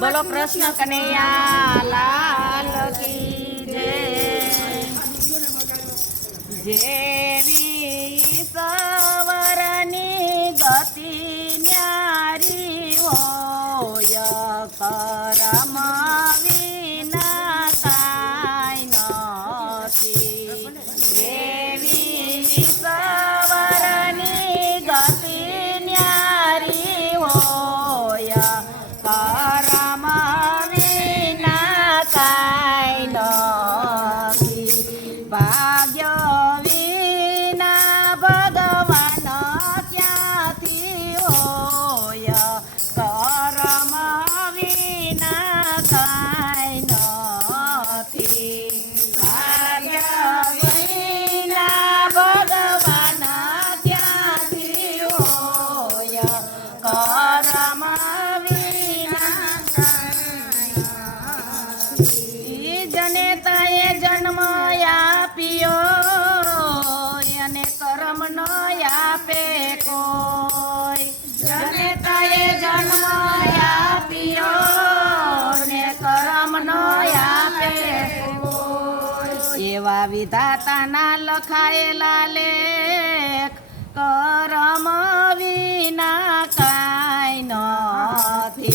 બોલો પ્રશ્ન કનૈયા લાલ કી જય. જેવી સવરની ગતિ ન્યારી હોય કરમા એવા વિધાતાના લખાયેલા લેખ કરમ વિના કાંઈ નથી.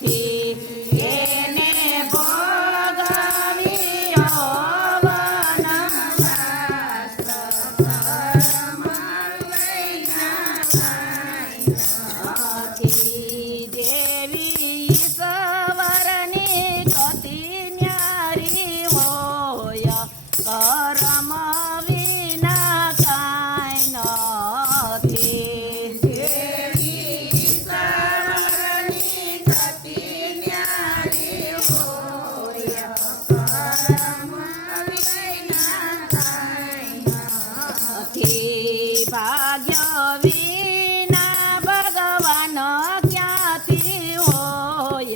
พี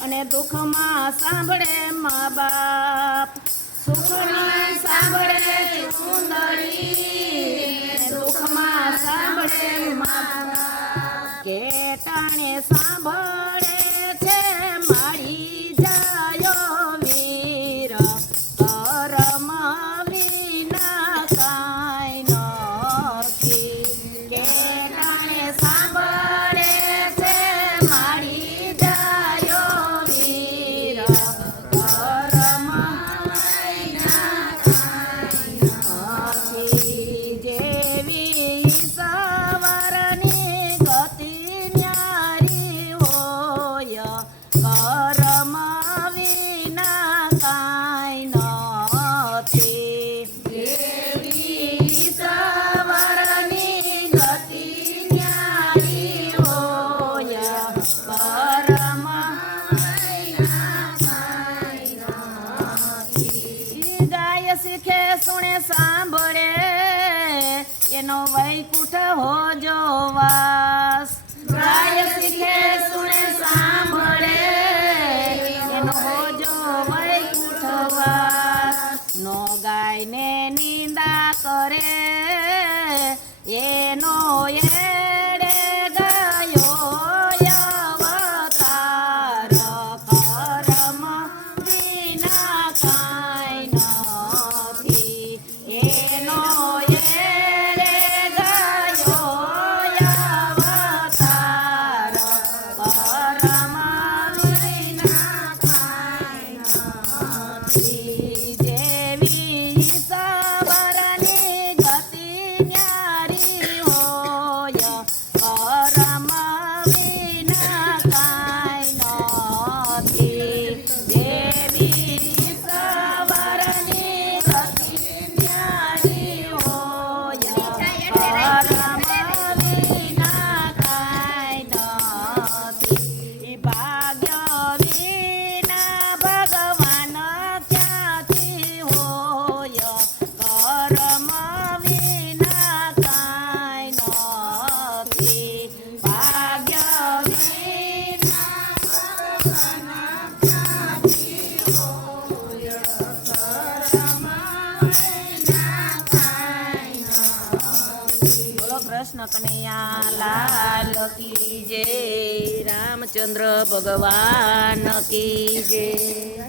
અને દુઃખમાં સાંભળે મા બાપ. સુખમાં સાંભળે દુઃખમાં સાંભળે મા બાપ. કે ટાણે સાંભળે સાંભળે એનો વૈકુંઠ હોજો વાસ. ગાય શીખે સુને સાંભળે એનો કૃષ્ણ કનૈયા લાલ કી રામચંદ્ર ભગવાન કી